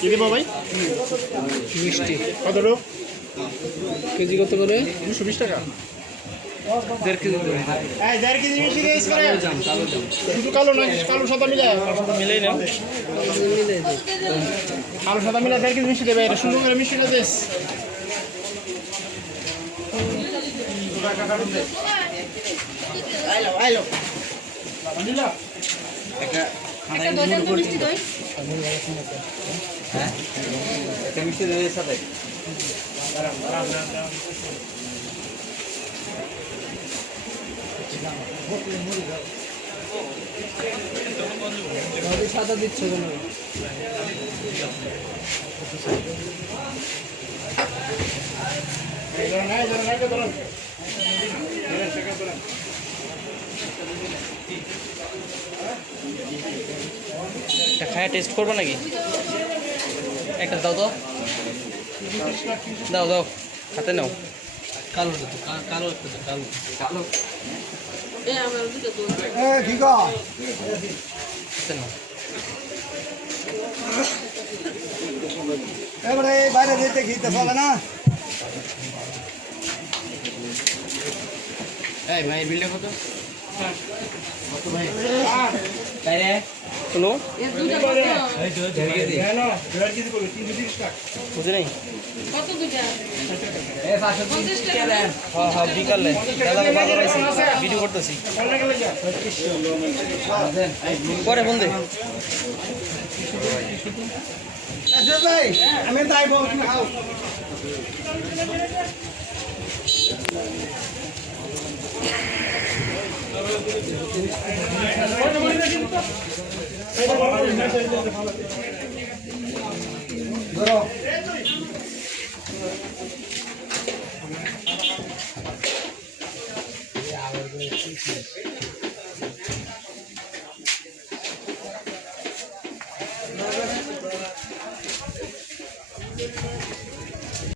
কি দেবো ভাই? মিষ্টি। কত কেজি কত করে? দুশো বিশ টাকা। দেড় কেজি দেড় কেজি মিষ্টি দিয়েছ করে জাম কালো জাম। শুধু কালো না কালো সাদা মিলে মিলেই না কালো সাদা মিলে দেড় কেজি মিষ্টি দেবে। এটা সুন্দর করে মিষ্টিটা দেস আইলো আইলো। একটা দই দেন তো মিষ্টি দই। একটা মিষ্টি দইয়ের সাথে। তাহলে সাদা দিচ্ছ কেন এটা খায়া টেস্ট করব নাকি? একটা দাও তো। দাও দাও। হাতে নাও। কালো কালো একটা কালো কালো। এবারে বাইরে যেতে খেতে পাবে না? এই ভাই বিলটা কত? তাই রে? শুনো। বুঝে নেই? হ্যাঁ হ্যাঁ ভিডিও করতেছি। পরে ফোন দে। আমি তাই বল ধরো